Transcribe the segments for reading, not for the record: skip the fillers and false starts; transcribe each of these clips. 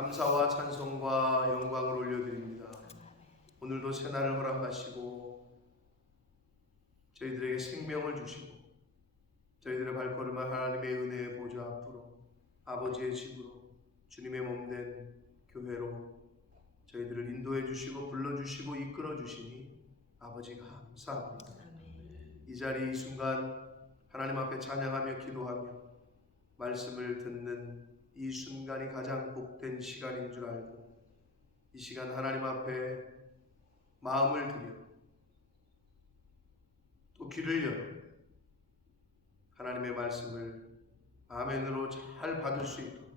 감사와 찬송과 영광을 올려드립니다. 오늘도 새날을 허락하시고 저희들에게 생명을 주시고 저희들의 발걸음을 하나님의 은혜의 보좌 앞으로 아버지의 집으로 주님의 몸된 교회로 저희들을 인도해 주시고 불러주시고 이끌어 주시니 아버지 감사합니다. 이 자리 이 순간 하나님 앞에 찬양하며 기도하며 말씀을 듣는 이 순간이 가장 복된 시간인 줄 알고 이 시간 하나님 앞에 마음을 들여 또 귀를 열어 하나님의 말씀을 아멘으로 잘 받을 수 있도록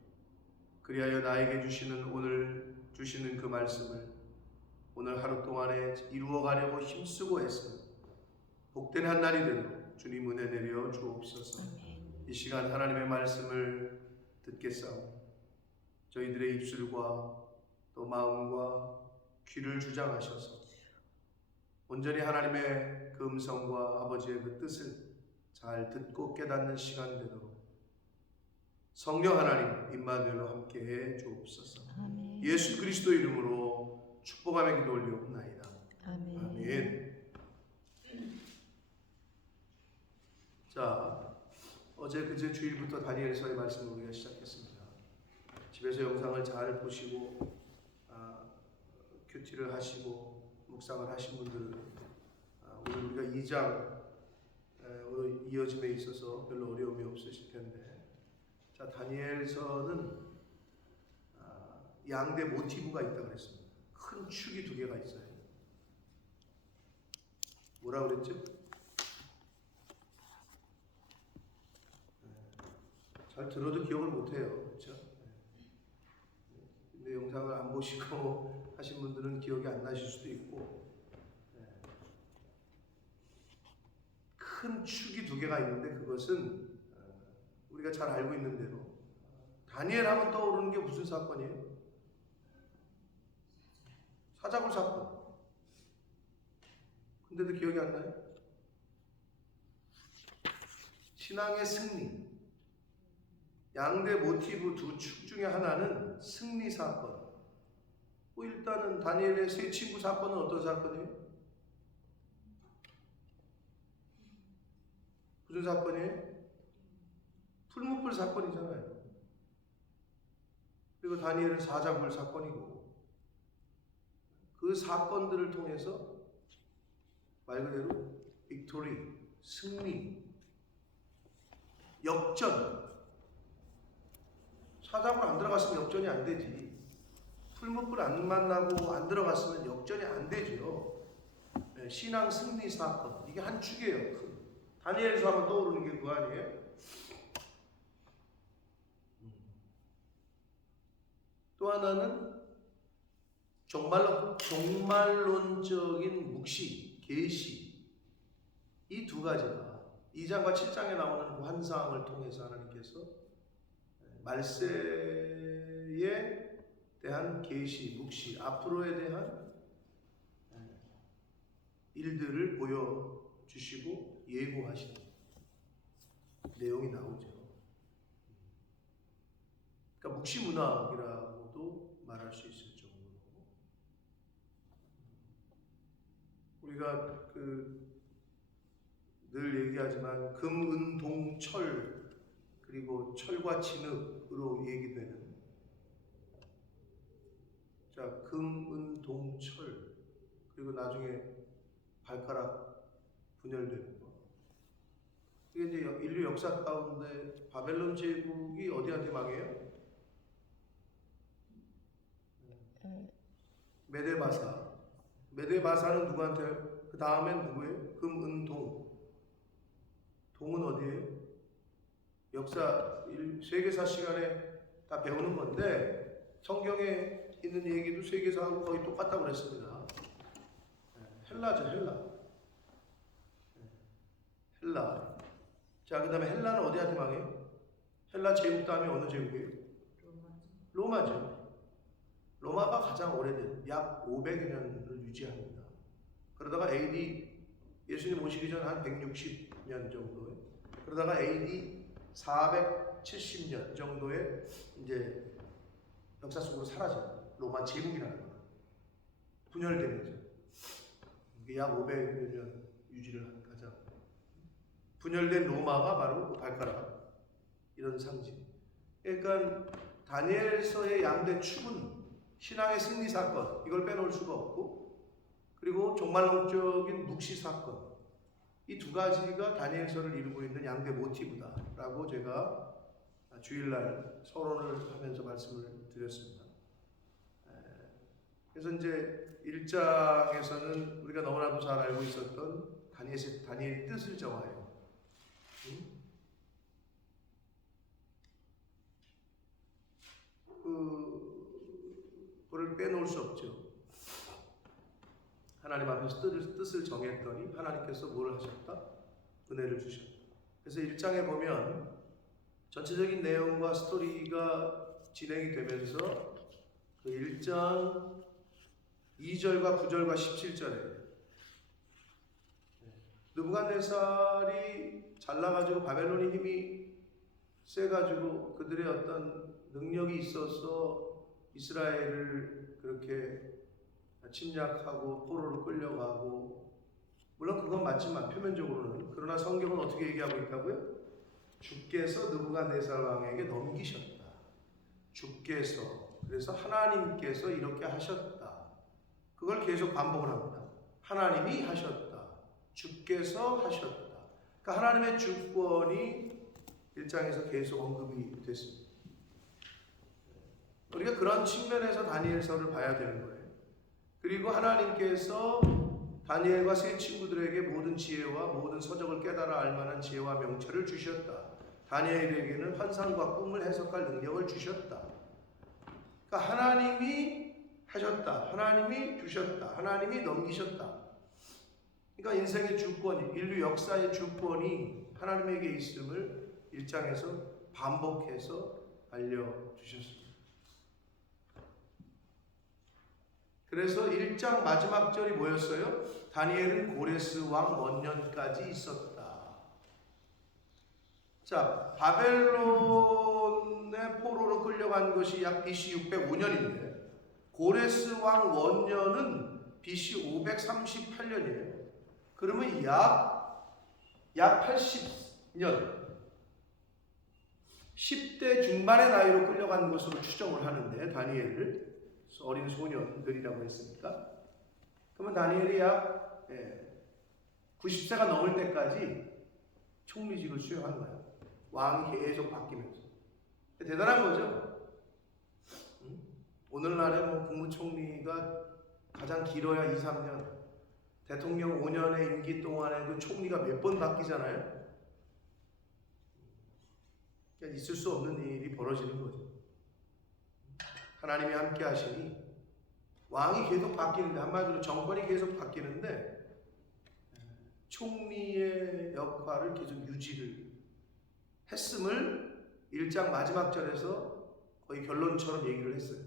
그리하여 나에게 주시는 오늘 주시는 그 말씀을 오늘 하루 동안에 이루어가려고 힘쓰고 애쓰는 복된 한 날이 되도록 주님 은혜 내려 주옵소서. 이 시간 하나님의 말씀을 듣겠사오니 저희들의 입술과 또 마음과 귀를 주장하셔서 온전히 하나님의 그 음성과 아버지의 그 뜻을 잘 듣고 깨닫는 시간 되도록 성령 하나님 임마누엘로 함께해 주옵소서. 아멘. 예수 그리스도 이름으로 축복하며 기도 올리옵나이다. 아멘. 아멘. 자, 어제 그제 주일부터 다니엘서의 말씀을 우리가 시작했습니다. 집에서 영상을 잘 보시고 큐티를 하시고 묵상을 하신 분들은 오늘 우리가 2장 오늘 이어짐에 있어서 별로 어려움이 없으실 텐데, 자, 다니엘서는 양대 모티브가 있다고 그랬습니다. 큰 축이 두 개가 있어요. 뭐라 그랬죠? 잘 들어도 기억을 못해요. 그렇죠? 근데 영상을 안 보시고 하신 분들은 기억이 안 나실 수도 있고, 큰 축이 두 개가 있는데 그것은 우리가 잘 알고 있는 대로 다니엘 하면 떠오르는 게 무슨 사건이에요? 사자굴 사건. 근데도 기억이 안 나요? 신앙의 승리. 양대 모티브 두 축 중에 하나는 승리 사건. 일단은 다니엘의 세 친구 사건은 어떤 사건이에요? 무슨 사건이에요? 풀무불 사건이잖아요. 그리고 다니엘은 사자굴 사건이고, 그 사건들을 통해서 말 그대로 빅토리, 승리, 역전. 사자굴 안 들어갔으면 역전이 안 되지. 풀무불 안 만나고 안 들어갔으면 역전이 안 되죠. 신앙 승리 사건, 이게 한 축이에요. 다니엘서 하면 떠오르는 게 그거 아니에요? 또 하나는 종말론적인 묵시, 계시. 이 두 가지가 2장과 7장에 나오는 그 환상을 통해서 하나님께서 말세에 대한 계시, 묵시, 앞으로에 대한 일들을 보여주시고 예고하시는 내용이 나오죠. 그러니까 묵시문학이라고도 말할 수 있을 정도로 우리가 늘 얘기하지만 금, 은, 동, 철, 그리고 철과 진흙으로 얘기되는, 자, 금, 은, 동, 철, 그리고 나중에 발가락 분열되는 거. 이게 이제 인류 역사 가운데 바벨론 제국이 어디한테 망해요? 메데바사. 메데바사는 누구한테? 그 다음엔 누구예요? 금, 은, 동. 동은 어디예요? 역사, 세계사 시간에 다 배우는 건데 성경에 있는 얘기도 세계사하고 거의 똑같다고 그랬습니다. 헬라죠, 헬라. 헬라. 자, 그 다음에 헬라는 어디한테 망해요? 헬라 제국 다음에 어느 제국이에요? 로마죠. 로마가 가장 오래된 약 500여 년을 유지합니다. 그러다가 AD 예수님 오시기 전 한 160년 정도에, 그러다가 AD 470년 정도에 이제 역사 속으로 사라져요. 로마 제국이라는 거. 분열되면서. 이게 약 500여 년 유지를 하자. 분열된 로마가 바로 그 발가락. 이런 상징. 그러니까 다니엘서의 양대 축은 신앙의 승리 사건, 이걸 빼놓을 수가 없고, 그리고 종말론적인 묵시 사건, 이 두 가지가 다니엘서를 이루고 있는 양대 모티브다라고 제가 주일날 서론을 하면서 말씀을 드렸습니다. 그래서 이제 1장에서는 우리가 너무나도 잘 알고 있었던 다니엘의 뜻을 정하여 그걸 빼놓을 수 없죠. 하나님 앞에서 뜻을 정했더니 하나님께서 뭘 하셨다? 은혜를 주셨다. 그래서 1장에 보면 전체적인 내용과 스토리가 진행이 되면서 그 1장 2절과 9절과 17절에 느부갓네살이 잘나가지고 바벨론의 힘이 세가지고 그들의 어떤 능력이 있어서 이스라엘을 그렇게 침략하고 포로로 끌려가고, 물론 그건 맞지만 표면적으로는, 그러나 성경은 어떻게 얘기하고 있다고요? 주께서 느부갓네살 왕에게 넘기셨다. 주께서, 그래서 하나님께서 이렇게 하셨다. 그걸 계속 반복을 합니다. 하나님이 하셨다. 주께서 하셨다. 그러니까 하나님의 주권이 1장에서 계속 언급이 됐습니다. 우리가 그런 측면에서 다니엘서를 봐야 되는 거예요. 그리고 하나님께서 다니엘과 세 친구들에게 모든 지혜와 모든 서적을 깨달아 알만한 지혜와 명철을 주셨다. 다니엘에게는 환상과 꿈을 해석할 능력을 주셨다. 그러니까 하나님이 하셨다. 하나님이 주셨다. 하나님이 넘기셨다. 그러니까 인생의 주권이, 인류 역사의 주권이 하나님에게 있음을 1장에서 반복해서 알려주셨습니다. 그래서 1장 마지막 절이 뭐였어요? 다니엘은 고레스 왕 원년까지 있었다. 자, 바벨론의 포로로 끌려간 것이 약 BC 605년인데 고레스 왕 원년은 BC 538년이에요. 그러면 약 80년, 10대 중반의 나이로 끌려간 것으로 추정을 하는데, 다니엘을 어린 소년들이라고 했으니까, 그러면 다니엘이 약 90세가 넘을 때까지 총리직을 수행한 거예요. 왕이 계속 바뀌면서. 대단한 거죠. 오늘날에 뭐 국무총리가 가장 길어야 2, 3년, 대통령 5년의 임기 동안에도 총리가 몇 번 바뀌잖아요. 그러니까 있을 수 없는 일이 벌어지는 거죠. 하나님이 함께 하시니 왕이 계속 바뀌는데, 한마디로 정권이 계속 바뀌는데 총리의 역할을 계속 유지를 했음을 1장 마지막 절에서 거의 결론처럼 얘기를 했어요.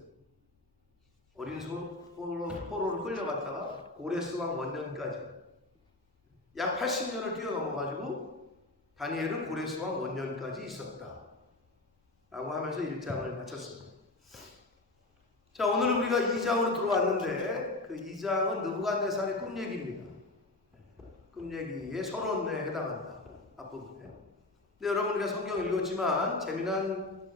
어린 포로를 끌려갔다가 고레스 왕 원년까지 약 80년을 뛰어넘어가지고 다니엘은 고레스 왕 원년까지 있었다 라고 하면서 1장을 마쳤습니다. 자, 오늘 우리가 2장으로 들어왔는데 그 2장은 느부갓네살의 꿈 얘기입니다. 꿈 얘기의 서론에 해당한다, 앞부분에. 근데 여러분, 우리가 성경 읽었지만 재미난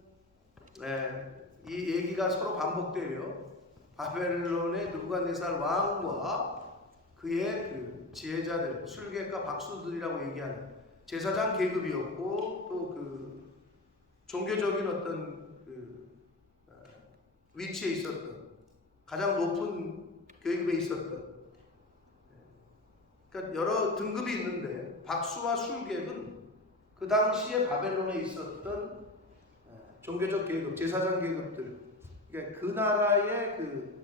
이 얘기가 서로 반복돼요. 바벨론의 느부갓네살 왕과 그의 그 지혜자들, 술객과 박수들이라고 얘기하는 제사장 계급이었고, 또 그 종교적인 어떤 위치에 있었던, 가장 높은 계급에 있었던, 그러니까 여러 등급이 있는데 박수와 술객은 그 당시에 바벨론에 있었던 종교적 계급, 제사장 계급들, 그러니까 그 나라의 그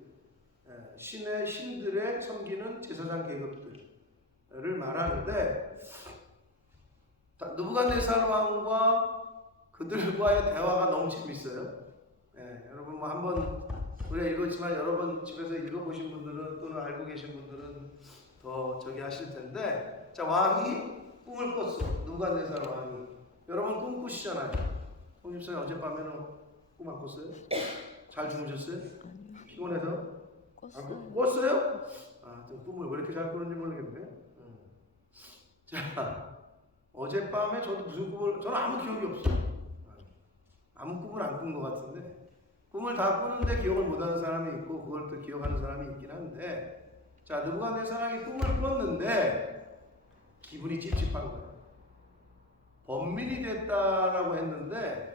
신들의 섬기는 제사장 계급들을 말하는데, 느부갓네살 왕과 그들과의 대화가 너무 재밌어요. 여러분 뭐 한번 우리가 읽었지만 여러분 집에서 읽어보신 분들은, 또는 알고 계신 분들은 더 저기 하실 텐데, 자, 왕이 꿈을 꿨어. 느부갓네살 왕이. 여러분 꿈 꾸시잖아요. 홍집사님 어젯밤에는 꿈 안 꿨어요? 잘 주무셨어요? 피곤해서? 꿨어요. 꿨어요? 좀 꿈을 왜 이렇게 잘 꾸는지 모르겠네. 자, 어젯밤에 저도 무슨 꿈을, 저는 아무 기억이 없어요. 아무 꿈을 안 꾼 것 같은데, 꿈을 다 꾸는데 기억을 못하는 사람이 있고 그걸 또 기억하는 사람이 있긴 한데, 자, 느부갓네살이 꿈을 꿨는데 기분이 찝찝한 거예요. 범민이 됐다라고 했는데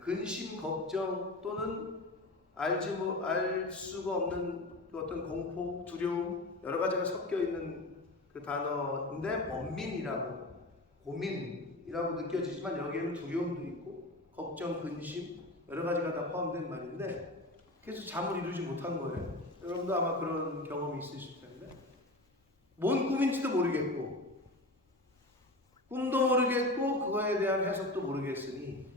근심, 걱정 또는 알 수가 없는 그 어떤 공포, 두려움 여러 가지가 섞여 있는 그 단어인데 범민이라고, 고민이라고 느껴지지만 여기에는 두려움도 있고 걱정, 근심 여러 가지가 다 포함된 말인데 그래서 잠을 이루지 못한 거예요. 여러분도 아마 그런 경험이 있으실 텐데 뭔 꿈인지도 모르겠고 꿈도 모르겠고 그거에 대한 해석도 모르겠으니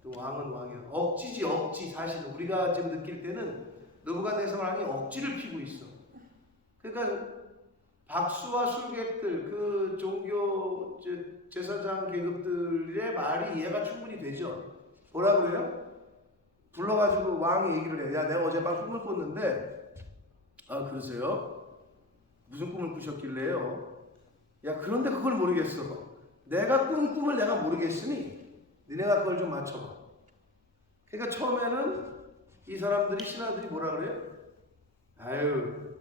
또 왕은 왕이야. 억지지 억지. 사실 우리가 지금 느낄 때는 느부갓네살 왕이 억지를 피고 있어. 그러니까 박수와 술객들, 그 종교 제사장 계급들의 말이 이해가 충분히 되죠. 뭐라 그래요? 불러가지고 왕이 얘기를 해. 야, 내가 어젯밤 꿈을 꿨는데, 그러세요? 무슨 꿈을 꾸셨길래요? 야, 그런데 그걸 모르겠어. 내가 꾼 꿈을 내가 모르겠으니 니네가 그걸 좀 맞춰봐. 그러니까 처음에는 이 사람들이, 신하들이 뭐라 그래요? 아유,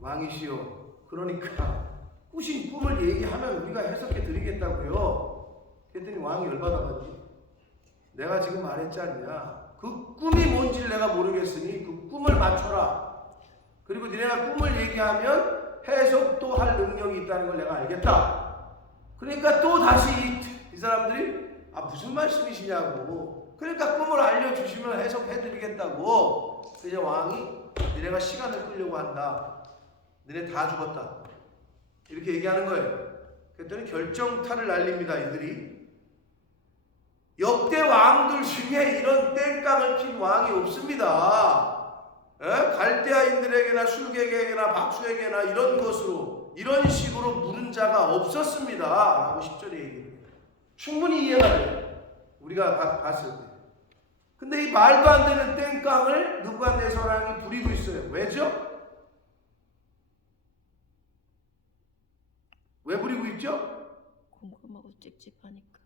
왕이시여. 그러니까 꾸신 꿈을 얘기하면 우리가 해석해 드리겠다고요. 그랬더니 왕이 열받아가지고 내가 지금 말했지 않냐. 그 꿈이 뭔지를 내가 모르겠으니 그 꿈을 맞춰라. 그리고 니네가 꿈을 얘기하면 해석도 할 능력이 있다는 걸 내가 알겠다. 그러니까 또 다시 이 사람들이 무슨 말씀이시냐고. 그러니까 꿈을 알려주시면 해석해드리겠다고. 그래서 왕이 니네가 시간을 끌려고 한다. 너네 다 죽었다. 이렇게 얘기하는 거예요. 그랬더니 결정타를 날립니다. 이들이. 역대 왕들 중에 이런 땡깡을 핀 왕이 없습니다. 갈대아인들에게나 술객에게나 박수에게나 이런 것으로 이런 식으로 물은 자가 없었습니다. 라고 10절에 얘기해요. 충분히 이해가 돼요. 우리가 봤을 때. 근데 이 말도 안 되는 땡깡을 느부갓네살 왕이 부리고 있어요. 왜죠? 왜 부리고 있죠? 궁금하고 찝찝하니까.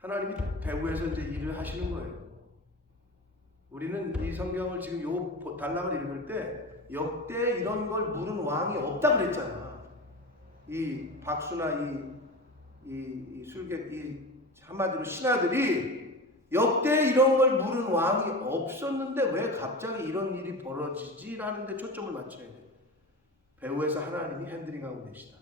하나님이 배후에서 이제 일을 하시는 거예요. 우리는 이 성경을 지금 요 단락을 읽을 때 역대 이런 걸 물은 왕이 없다 그랬잖아. 이 박수나 이 술객, 이 한마디로 신하들이 역대 이런 걸 물은 왕이 없었는데 왜 갑자기 이런 일이 벌어지지라는 데 초점을 맞춰야 돼요. 배후에서 하나님이 핸들링하고 계시다.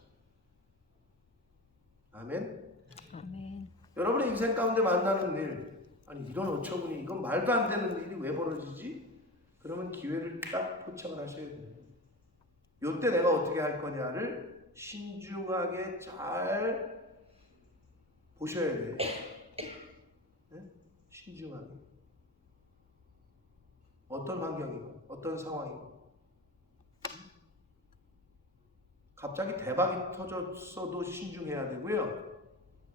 아멘? 아멘. 여러분의 인생 가운데 만나는 일, 아니 이런 어처구니, 이건 말도 안 되는 일이 왜 벌어지지? 그러면 기회를 딱 포착을 하셔야 돼요. 요때 내가 어떻게 할 거냐를 신중하게 잘 보셔야 돼요. 신중하게. 어떤 환경이고 어떤 상황이고 갑자기 대박이 터졌어도 신중해야 되고요.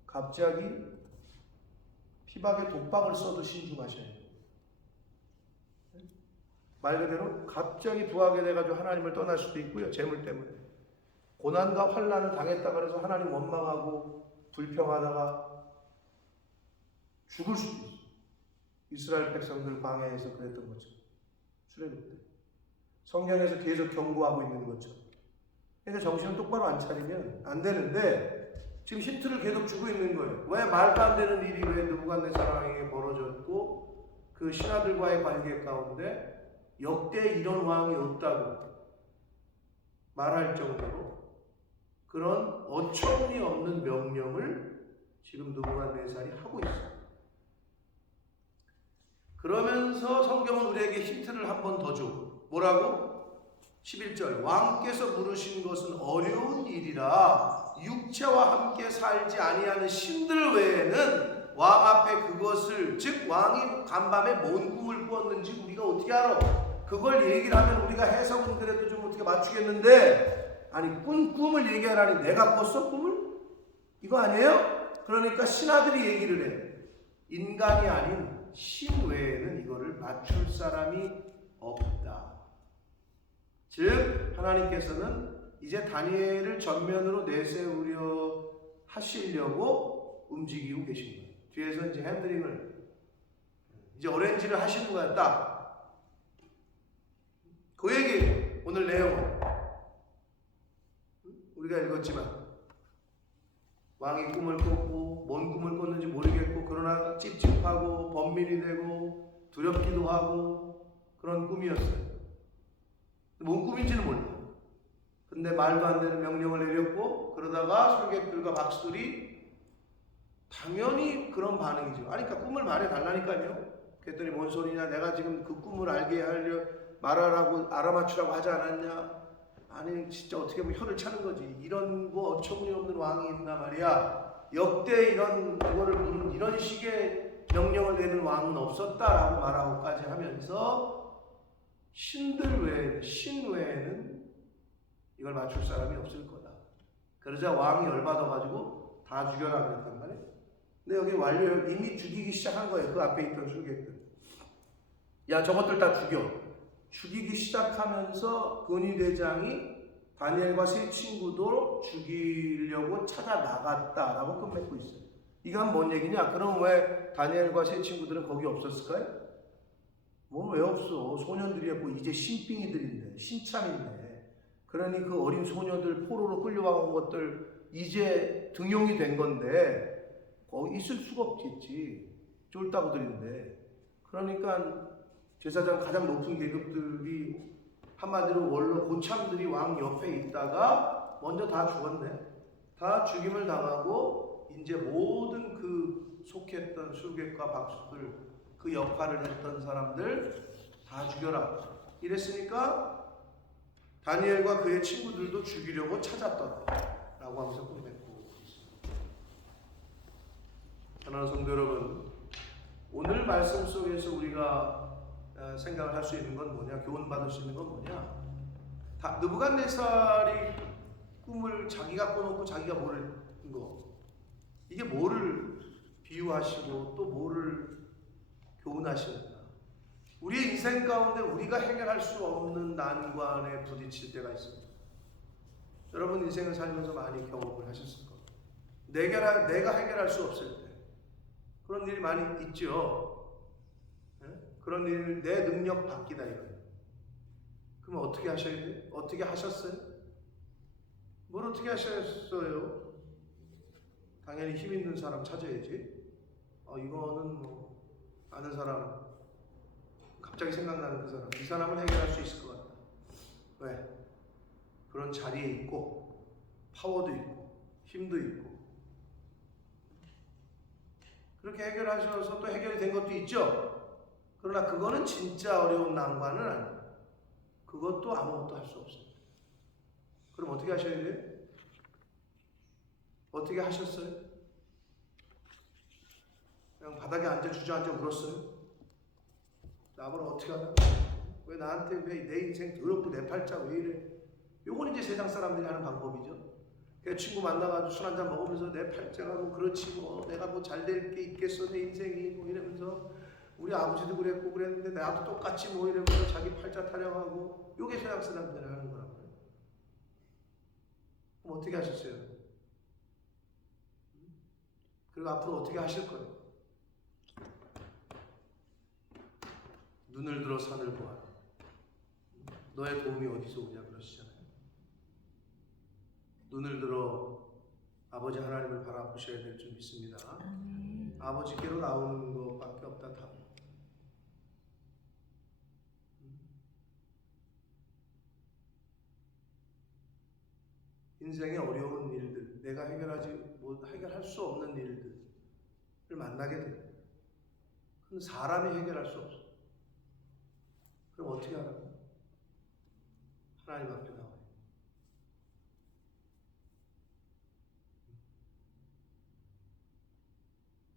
갑자기 피박에 독박을 써도 신중하셔야 돼요. 말 그대로 갑자기 부하게 돼가지고 하나님을 떠날 수도 있고요. 재물 때문에 고난과 환난을 당했다고 해서 하나님 원망하고 불평하다가 죽을 수도 있어요. 이스라엘 백성들 광야에서 그랬던 것처럼 출애굽 때 성경에서 계속 경고하고 있는 것처럼. 그러니까 정신을 똑바로 안 차리면 안 되는데 지금 힌트를 계속 주고 있는 거예요. 왜 말도 안 되는 일이 왜 느부갓네살 왕에게 벌어졌고 그 신하들과의 관계 가운데 역대 이런 왕이 없다고 말할 정도로 그런 어처구니 없는 명령을 지금 느부갓네살이 하고 있어요. 그러면서 성경은 우리에게 힌트를 한 번 더 줘. 뭐라고? 11절 왕께서 부르신 것은 어려운 일이라 육체와 함께 살지 아니하는 신들 외에는 왕 앞에 그것을, 즉 왕이 간밤에 뭔 꿈을 꾸었는지 우리가 어떻게 알아? 그걸 얘기를 하면 우리가 해석은 그래도 좀 어떻게 맞추겠는데, 아니 꾼 꿈을 얘기하라니 내가 꿨어 꿈을? 이거 아니에요? 그러니까 신하들이 얘기를 해. 인간이 아닌 신 외에는 이거를 맞출 사람이 없다. 즉 하나님께서는 이제 다니엘을 전면으로 내세우려 하시려고 움직이고 계신 거예요. 뒤에서 이제 핸들링을 이제 어레인지를 하시는 거야. 딱 그 얘기 오늘 내용은 우리가 읽었지만 왕이 꿈을 꿨고 뭔 꿈을 꿨는지 모르겠고 그러나 찝찝하고 번민이 되고 두렵기도 하고 그런 꿈이었어요. 뭔 꿈인지는 몰라. 근데 말도 안 되는 명령을 내렸고 그러다가 술객들과 박수들이 당연히 그런 반응이죠. 아니 그러니까 꿈을 말해달라니까요. 그랬더니 뭔 소리냐, 내가 지금 그 꿈을 알게 하려 말하라고 알아맞추라고 하지 않았냐. 아니 진짜 어떻게 보면 혀를 차는 거지. 이런 거 어처구니없는 왕이 있나 말이야. 역대 이런 그거를 부르는 이런 식의 명령을 내는 왕은 없었다라고 말하고까지 하면서 신들 외에는 신 외에는 이걸 맞출 사람이 없을 거다. 그러자 왕이 열받아가지고 다 죽여라 그랬단 말이에요. 근데 여기 완료 이미 죽이기 시작한 거예요. 그 앞에 있던 술객들. 야 저것들 다 죽여. 죽이기 시작하면서 근위대장이 다니엘과 세 친구도 죽이려고 찾아 나갔다라고 끝맺고 있어요. 이건 뭔 얘기냐? 그럼 왜 다니엘과 세 친구들은 거기 없었을까요? 뭐 왜 없어? 소년들이었고 이제 신빙이들인데 신참인데. 그러니 그 어린 소녀들 포로로 끌려온 것들 이제 등용이 된 건데 거기 있을 수가 없겠지. 쫄따구들인데. 그러니까 제사장 가장 높은 계급들이 한마디로 원로 고참들이 왕 옆에 있다가 먼저 다 죽었네. 다 죽임을 당하고 이제 모든 그 속했던 술객과 박수들 그 역할을 했던 사람들 다 죽여라. 이랬으니까 다니엘과 그의 친구들도 죽이려고 찾았더라 라고 하면서 끝맺고 있습니다. 사랑하는 성도 여러분, 오늘 말씀 속에서 우리가 생각을 할 수 있는 건 뭐냐? 교훈받을 수 있는 건 뭐냐? 느부갓네살이 꿈을 자기가 꿔놓고 자기가 모르는 거, 이게 뭐를 비유하시고 또 뭐를 교훈하시는가? 우리의 인생 가운데 우리가 해결할 수 없는 난관에 부딪힐 때가 있습니다. 여러분 인생을 살면서 많이 경험을 하셨을 겁니다. 내가 해결할 수 없을 때 그런 일이 많이 있죠. 그런 일, 내 능력 밖이다 이거예요. 그럼 어떻게 하셔야 돼요? 어떻게 하셨어요? 뭘 어떻게 하셨어요? 당연히 힘 있는 사람 찾아야지. 이거는 뭐 아는 사람, 갑자기 생각나는 그 사람, 이 사람은 해결할 수 있을 것 같다. 왜? 그런 자리에 있고 파워도 있고 힘도 있고 그렇게 해결하셔서 또 해결이 된 것도 있죠. 그러나 그거는 진짜 어려운 난관은 아니에요. 그것도 아무것도 할 수 없어요. 그럼 어떻게 하셔야 돼요? 어떻게 하셨어요? 그냥 바닥에 앉아 주저앉아 울었어요? 나보러 어떻게 하나? 왜 나한테 왜 내 인생 더럽고 내 팔자 왜 이래? 요건 이제 세상 사람들이 하는 방법이죠. 그 친구 만나가지고 술 한잔 먹으면서 내 팔자가 뭐 그렇지 뭐 내가 뭐 잘 될 게 있겠어 내 인생이 뭐 이러면서 우리 아버지도 그랬고 그랬는데 나도 똑같이 뭐 이러면서 자기 팔자 타령하고 요게 세상 사람들이 하는 거라고요. 그럼 어떻게 하셨어요? 그리고 앞으로 어떻게 하실 거예요? 눈을 들어 산을 보아라. 너의 도움이 어디서 오냐 그러시잖아요. 눈을 들어 아버지 하나님을 바라보셔야 될 줄 믿습니다. 아버지께로 나오는 것밖에 없다 답. 인생의 어려운 일들, 내가 해결할 수 없는 일들을 만나게 됩니다. 그건 사람이 해결할 수 없어. 그럼 어떻게 하라고? 하나님 앞에 나와요.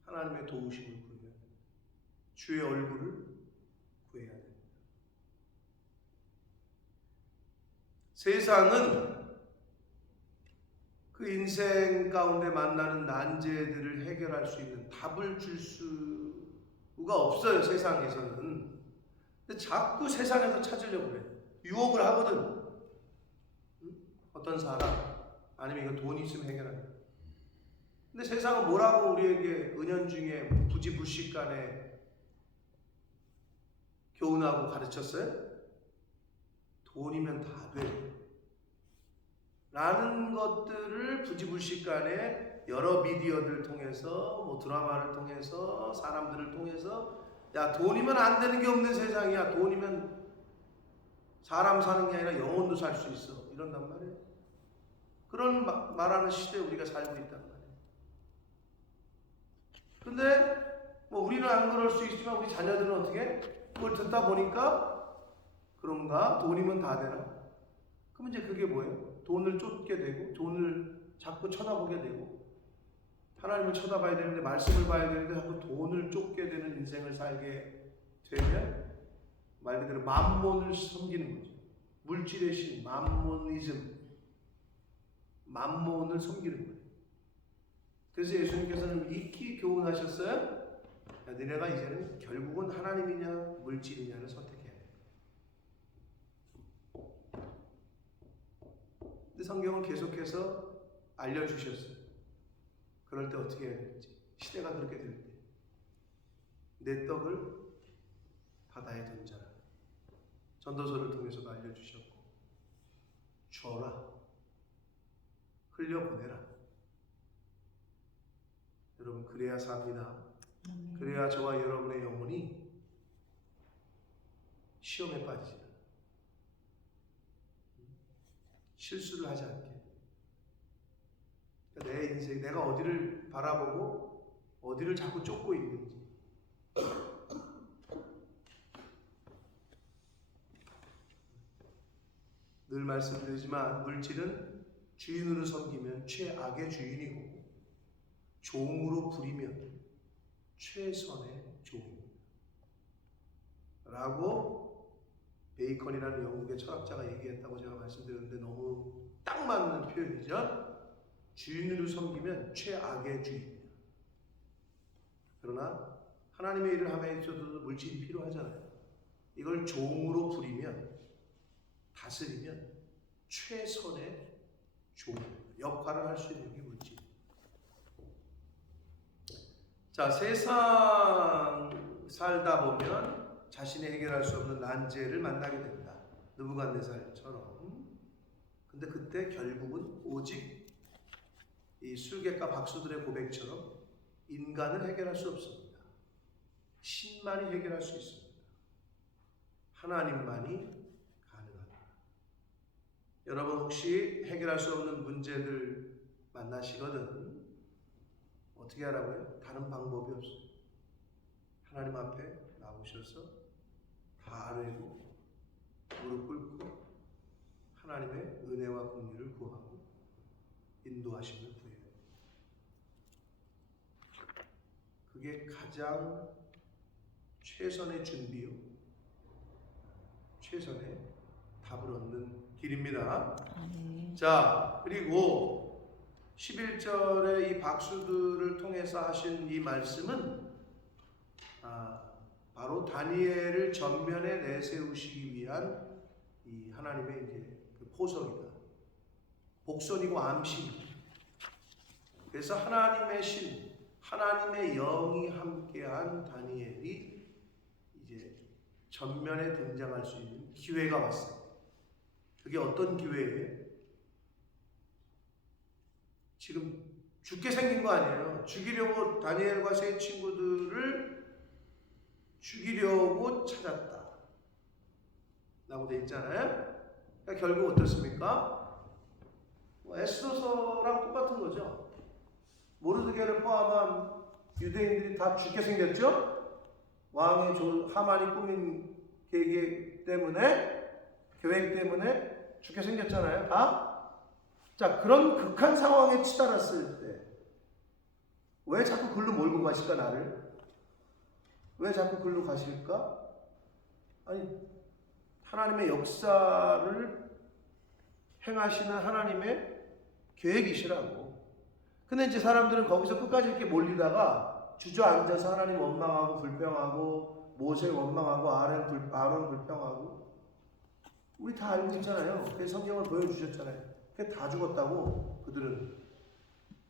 하나님의 도우심을 구해야 됩니다. 주의 얼굴을 구해야 됩니다. 세상은 그 인생 가운데 만나는 난제들을 해결할 수 있는 답을 줄 수가 없어요, 세상에서는. 근데 자꾸 세상에서 찾으려고 그래. 유혹을 하거든. 어떤 사람, 아니면 이거 돈 있으면 해결한다. 근데 세상은 뭐라고 우리에게 은연중에 부지불식간에 교훈하고 가르쳤어요? 돈이면 다 돼. 라는 것들을 부지불식간에 여러 미디어들 통해서, 뭐 드라마를 통해서, 사람들을 통해서, 야, 돈이면 안 되는 게 없는 세상이야. 돈이면 사람 사는 게 아니라 영혼도 살 수 있어. 이런단 말이에요. 그런 말하는 시대에 우리가 살고 있단 말이에요. 근데 뭐 우리는 안 그럴 수 있지만 우리 자녀들은 어떻게? 그걸 듣다 보니까 그런가? 돈이면 다 되나? 그럼 이제 그게 뭐예요? 돈을 쫓게 되고, 돈을 자꾸 쳐다보게 되고, 하나님을 쳐다봐야 되는데, 말씀을 봐야 되는데 자꾸 돈을 쫓게 되는 인생을 살게 되면 말 그대로 맘몬을 섬기는 거죠. 물질의 신, 맘모니즘, 맘몬을 섬기는 거예요. 그래서 예수님께서는 익히 교훈하셨어요. 야, 너네가 이제는 결국은 하나님이냐 물질이냐를 선택해야 돼. 근데 성경은 계속해서 알려주셨어요. 그럴 때 어떻게 해야 될지. 시대가 그렇게 될 때. 내 떡을 바다에 던져라. 전도서를 통해서도 알려주셨고, 줘라. 흘려보내라. 여러분, 그래야 삽니다. 그래야 저와 여러분의 영혼이 시험에 빠지지 않아요. 실수를 하지 않게. 그러니까 내 인생, 내가 어디를 바라보고 어디를 자꾸 쫓고 있는지. 늘 말씀드리지만 물질은 주인으로 섬기면 최악의 주인이고, 종으로 부리면 최선의 종입니다. 라고 베이컨이라는 영국의 철학자가 얘기했다고 제가 말씀드렸는데 너무 딱 맞는 표현이죠. 주인으로 섬기면 최악의 주인입니다. 그러나 하나님의 일을 함에 있어서도 물질이 필요하잖아요. 이걸 종으로 부리면, 다스리면 최선의 종, 역할을 할 수 있는 게 물질. 자, 세상 살다 보면 자신이 해결할 수 없는 난제를 만나게 된다. 느부갓네살처럼. 근데 그때 결국은 오직 이 술객과 박수들의 고백처럼 인간은 해결할 수 없습니다. 신만이 해결할 수 있습니다. 하나님만이 가능하다. 여러분 혹시 해결할 수 없는 문제들 만나시거든 어떻게 하라고요? 다른 방법이 없어요. 하나님 앞에 나오셔서 다 아뢰고 무릎 꿇고 하나님의 은혜와 긍휼을 구하고 인도하심을 구해요. 그게 가장 최선의 준비요, 최선의 답을 얻는 길입니다. 자, 그리고 11절의 이 박수들을 통해서 하신 이 말씀은 바로 다니엘을 전면에 내세우시기 위한 이 하나님의 이제 그 포석이다. 복선이고 암시입니다. 그래서 하나님의 신, 하나님의 영이 함께한 다니엘이 이제 전면에 등장할 수 있는 기회가 왔어요. 그게 어떤 기회예요? 지금 죽게 생긴 거 아니에요. 죽이려고 다니엘과 세 친구들을 죽이려고 찾았다 라고 돼 있잖아요. 그러니까 결국 어떻습니까? 에스더서랑 똑같은 거죠. 모르드게를 포함한 유대인들이 다 죽게 생겼죠. 왕의 하만이 꾸민 계획 때문에 죽게 생겼잖아요. 다. 자, 그런 극한 상황에 치달았을 때 왜 자꾸 글로 몰고 가실까? 나를 왜 자꾸 글로 가실까? 아니, 하나님의 역사를 행하시는 하나님의 계획이시라고. 근데 이제 사람들은 거기서 끝까지 이렇게 몰리다가 주저앉아서 하나님 원망하고 불평하고 모세 원망하고 아론 불평하고 우리 다 알고 있잖아요. 그래서 성경을 보여주셨잖아요. 그게 다 죽었다고 그들은.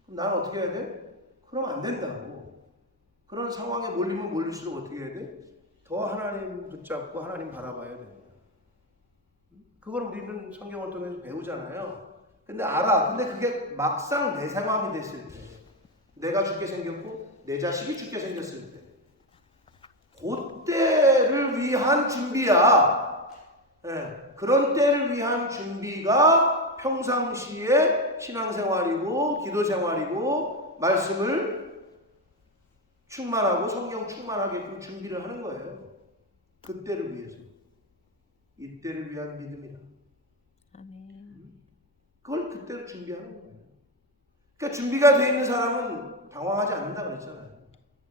그럼 나는 어떻게 해야 돼? 그럼 안 된다고. 그런 상황에 몰리면 몰릴수록 어떻게 해야 돼? 더 하나님 붙잡고 하나님 바라봐야 됩니다. 그걸 우리는 성경을 통해서 배우잖아요. 근데 알아. 근데 그게 막상 내 상황이 됐을 때, 내가 죽게 생겼고 내 자식이 죽게 생겼을 때, 그때를 위한 준비야. 예, 그런 때를 위한 준비가 평상시에 신앙생활이고 기도생활이고 말씀을 충만하고 성경 충만하게끔 준비를 하는 거예요. 그때를 위해서. 이때를 위한 믿음이다. 아멘. 그걸 그때로 준비하는 거예요. 그러니까 준비가 되어 있는 사람은 당황하지 않는다 그랬잖아요.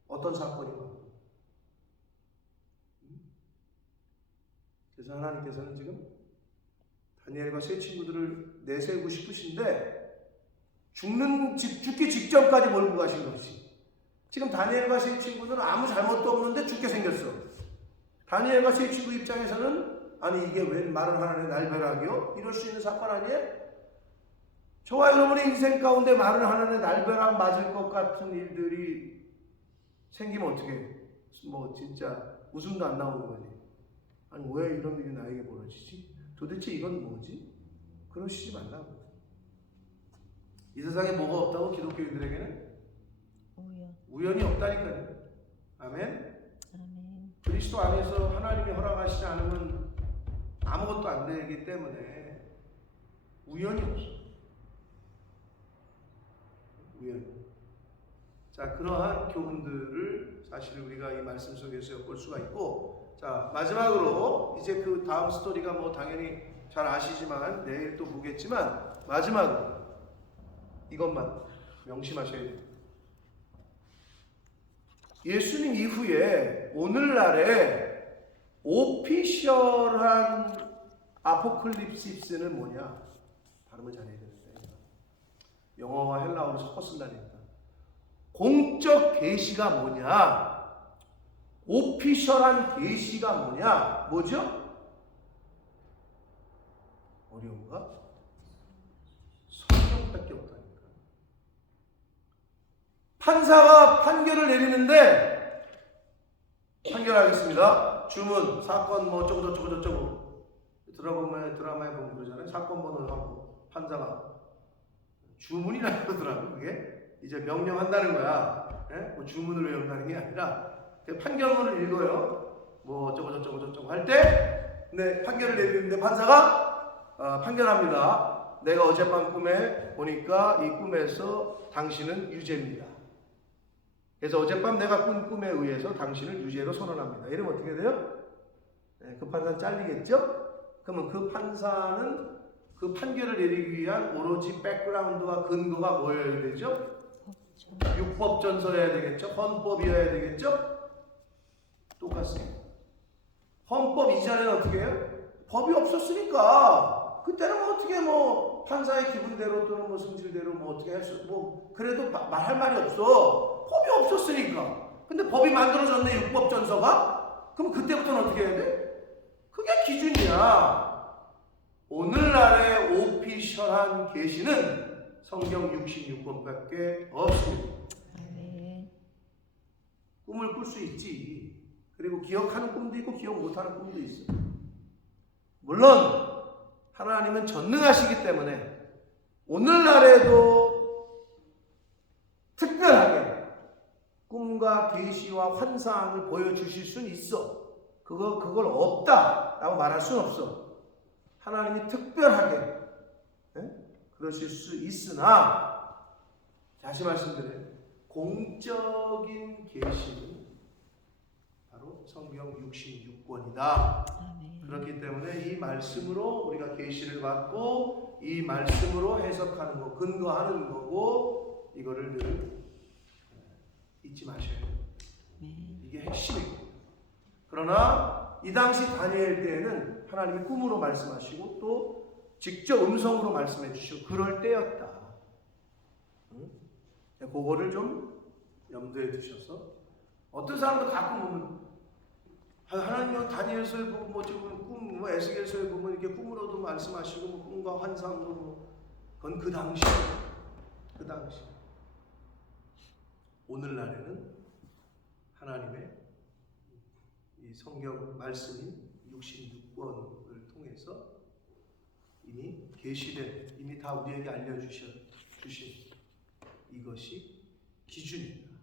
어떤 사건이 와도. 그래서 하나님께서는 지금 다니엘과 세 친구들을 내세우고 싶으신데 죽기 직전까지 몰고 가신 것이. 지금 다니엘과 세 친구들은 아무 잘못도 없는데 죽게 생겼어. 다니엘과 세 친구 입장에서는 아니 이게 웬 말을 하나님 날벼락이요? 이럴 수 있는 사건 아니에요? 저와 여러분의 인생 가운데 말을 하나님 날벼락 맞을 것 같은 일들이 생기면 어떻게 해? 뭐 진짜 웃음도 안 나오는 거지. 아니 왜 이런 일이 나에게 벌어지지? 도대체 이건 뭐지? 그러시지 말라고. 이 세상에 뭐가 없다고 기독교인들에게는? 우연이 없다니까요. 아멘? 아멘. 그리스도 안에서 하나님이 허락하시지 않으면 아무것도 안 되기 때문에 우연이 없어. 우연. 자, 그러한 교훈들을 사실 우리가 이 말씀 속에서 엿볼 수가 있고, 자, 마지막으로 이제 그 다음 스토리가 뭐 당연히 잘 아시지만 내일 또 보겠지만 마지막으로 이것만 명심하셔야 돼요. 예수님 이후에 오늘날의 오피셜한 아포클립시스는 뭐냐? 발음을 잘해야 되는데 영어와 헬라어로 섞어 쓴다니까. 공적 계시가 뭐냐? 오피셜한 계시가 뭐냐? 뭐죠? 어려운가? 성경밖에 없다니까. 판사가 판결을 내리는데 판결하겠습니다. 주문, 사건 뭐 어쩌고 드라마에 보면 그러잖아요. 사건 번호를 하고 판사가 주문이라고 그러더라고요. 그게 이제 명령한다는 거야. 예? 뭐 주문을 외운다는 게 아니라 판결문을 읽어요. 뭐 어쩌고 할 때, 네, 판결을 내리는데 판사가 판결합니다. 내가 어젯밤 꿈에 보니까 이 꿈에서 당신은 유죄입니다. 그래서 어젯밤 내가 꾼 꿈에 의해서 당신을 유죄로 선언합니다. 이러면 어떻게 돼요? 네, 그 판사는 잘리겠죠? 그러면 그 판사는 그 판결을 내리기 위한 오로지 백그라운드와 근거가 뭐여야 되죠? 율법전서여야 되겠죠? 헌법이어야 되겠죠? 똑같습니다. 헌법 이전에는 어떻게 해요? 법이 없었으니까 그때는 뭐 어떻게 뭐 판사의 기분대로 또는 뭐 승질대로 뭐 어떻게 할 수 뭐 그래도 말할 말이 없어. 법이 없었으니까. 근데 법이 만들어졌네, 율법전서가. 그럼 그때부터는 어떻게 해야 돼? 그게 기준이야. 오늘날의 오피셜한 계시는 성경 66권밖에 없습니다. 꿈을 꿀 수 있지. 그리고 기억하는 꿈도 있고 기억 못하는 꿈도 있어. 물론 하나님은 전능하시기 때문에 오늘날에도 특별하게 꿈과 계시와 환상을 보여주실 수는 있어. 그걸 없다라고 말할 수는 없어. 하나님이 특별하게 그러실 수 있으나 다시 말씀드려요. 공적인 계시는 바로 성경 66권이다. 그렇기 때문에 이 말씀으로 우리가 계시를 받고 이 말씀으로 해석하는 거, 근거하는 거고 이거를 늘 잊지 마셔야 돼요. 이게 핵심이고. 그러나 이 당시 다니엘 때에는 하나님이 꿈으로 말씀하시고 또 직접 음성으로 말씀해 주시고 그럴 때였다. 그거를 좀 염두에 두셔서 어떤 사람도 가끔 보면 하나님은 다니엘서에 보고 뭐 지금 꿈, 뭐 에스겔서에 보면 이렇게 꿈으로도 말씀하시고 뭐 꿈과 환상으로 뭐 그건 그 당시 오늘날에는 하나님의 이 성경 말씀인 66권을 통해서 이미 계시된, 이미 다 우리에게 알려주신 이것이 기준입니다.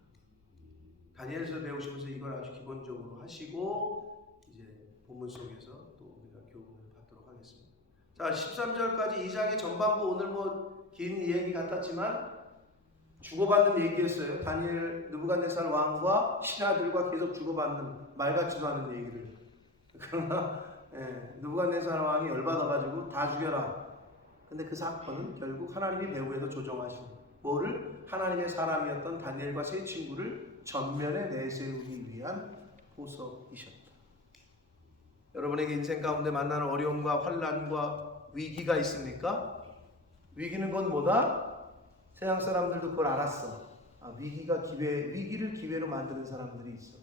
다니엘서 배우시면서 이걸 아주 기본적으로 하시고 이제 본문 속에서 또 우리가 교훈을 받도록 하겠습니다. 자, 13절까지 2장의 전반부, 오늘 뭐 긴 이야기 같았지만 주고받는 얘기였어요. 다니엘 느부갓네살 왕과 신하들과 계속 주고받는, 말 같지도 않은 얘기를. 그러나 느부갓네살 왕이 열받아가지고 다 죽여라. 근데 그 사건은 결국 하나님이 배후에서 조정하신, 뭐를? 하나님의 사람이었던 다니엘과 세 친구를 전면에 내세우기 위한 보석이셨다. 여러분에게 인생 가운데 만나는 어려움과 환난과 위기가 있습니까? 위기는 건 뭐다? 세상 사람들도 그걸 알았어. 위기를 기회로 만드는 사람들이 있어.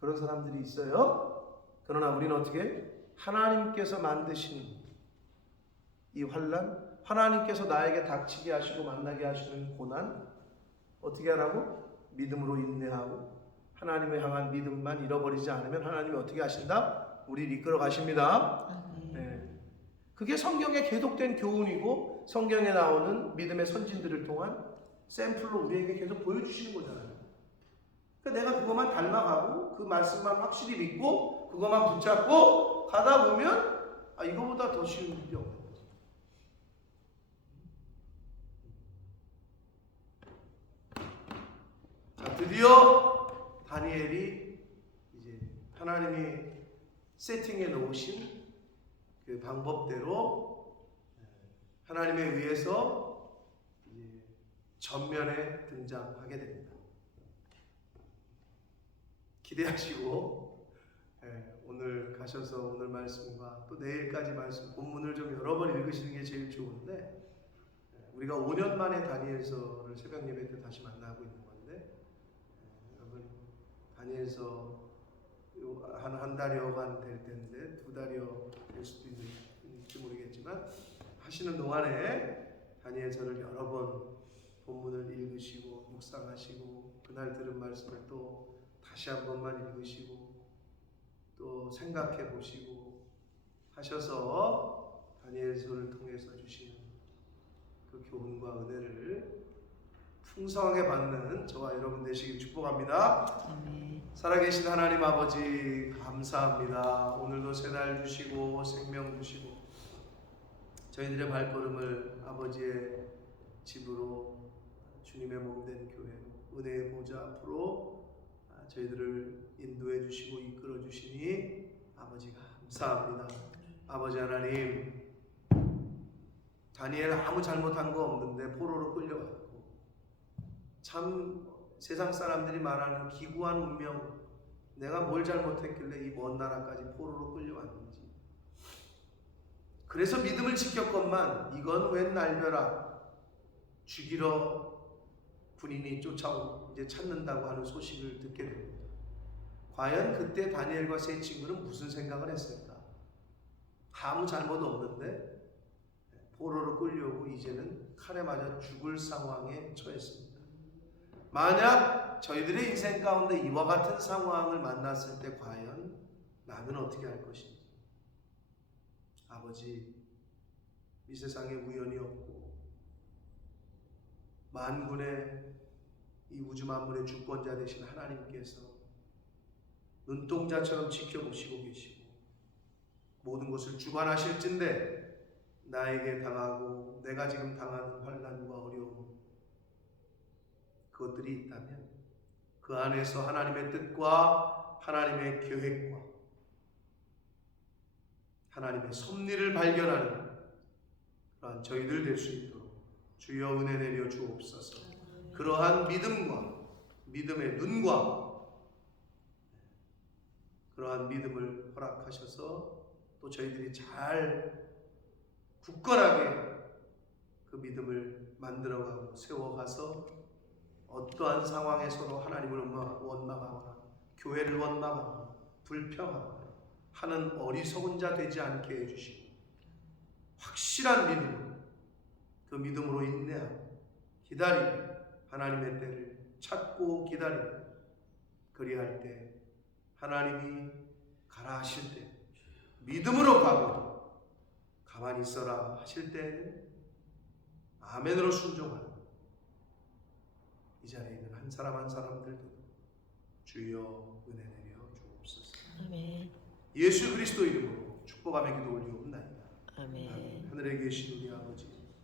그런 사람들이 있어요. 그러나 우리는 어떻게? 하나님께서 만드신 이 환난, 하나님께서 나에게 닥치게 하시고 만나게 하시는 고난, 어떻게 하라고? 믿음으로 인내하고 하나님을 향한 믿음만 잃어버리지 않으면 하나님이 어떻게 하신다? 우리를 이끌어 가십니다. 그게 성경에 계속된 교훈이고 성경에 나오는 믿음의 선진들을 통한 샘플로 우리에게 계속 보여주시는 거잖아요. 그러니까 내가 그것만 닮아가고 그 말씀만 확실히 믿고 그것만 붙잡고 가다 보면 이거보다 더 쉬운 일이 없는 거죠. 자, 드디어 다니엘이 이제 하나님이 세팅해 놓으신 그 방법대로 하나님에 의해서 이제 전면에 등장하게 됩니다. 기대하시고 오늘 가셔서 오늘 말씀과 또 내일까지 말씀 본문을 좀 여러 번 읽으시는 게 제일 좋은데, 우리가 5년 만에 다니엘서를 새벽 예배 때 다시 만나고 있는 건데, 여러분 다니엘서 한 달여간 될 텐데 2달여 될 수도 있을지 모르겠지만 하시는 동안에 다니엘서를 여러 번 본문을 읽으시고 묵상하시고 그날 들은 말씀을 또 다시 한 번만 읽으시고 또 생각해 보시고 하셔서 다니엘서를 통해서 주시는 그 교훈과 은혜를 풍성하게 받는 저와 여러분 되시길 축복합니다. 아멘. 살아계신 하나님 아버지 감사합니다. 오늘도 새날 주시고 생명 주시고 저희들의 발걸음을 아버지의 집으로, 주님의 몸된 교회로, 은혜의 보좌 앞으로 저희들을 인도해 주시고 이끌어 주시니 아버지 감사합니다. 아버지 하나님, 다니엘 아무 잘못한 거 없는데 포로로 끌려갔고 참 세상 사람들이 말하는 기구한 운명, 내가 뭘 잘못했길래 이 먼 나라까지 포로로 끌려왔는지, 그래서 믿음을 지켰건만 이건 웬 날벼락, 죽이러 군인이 쫓아오고 이제 찾는다고 하는 소식을 듣게 됩니다. 과연 그때 다니엘과 세 친구는 무슨 생각을 했을까? 아무 잘못 없는데 포로로 끌려오고 이제는 칼에 맞아 죽을 상황에 처했습니다. 만약 저희들의 인생 가운데 이와 같은 상황을 만났을 때 과연 나는 어떻게 할 것인지, 아버지, 이 세상에 우연이 없고 만군의 이 우주 만물의 주권자 되신 하나님께서 눈동자처럼 지켜보시고 계시고 모든 것을 주관하실진데 나에게 당하고 내가 지금 당하는 환난과 어려움, 그것들이 있다면 그 안에서 하나님의 뜻과 하나님의 계획과 하나님의 섭리를 발견하는 그러한 저희들 될 수 있도록 주여 은혜 내려 주옵소서. 그러한 믿음과 믿음의 눈과 그러한 믿음을 허락하셔서 또 저희들이 잘 굳건하게 그 믿음을 만들어가고 세워가서 어떠한 상황에서도 하나님을 원망하거나 교회를 원망하거나 불평하거나 하는 어리석은 자 되지 않게 해주시고 확실한 믿음으로 그 믿음으로 인내하고 기다리고 하나님의 때를 찾고 기다리고 그리할 때 하나님이 가라 하실 때 믿음으로 가고 가만히 있어라 하실 때에는 아멘으로 순종하는 이 자리에 있는 한 사람 한 사람들도 주여 은혜 내려 주옵소서. 아멘. 예수 그리스도 이름으로 축복하며 기도 올리옵나이다. 아멘. 하늘에 계신 우리 아버지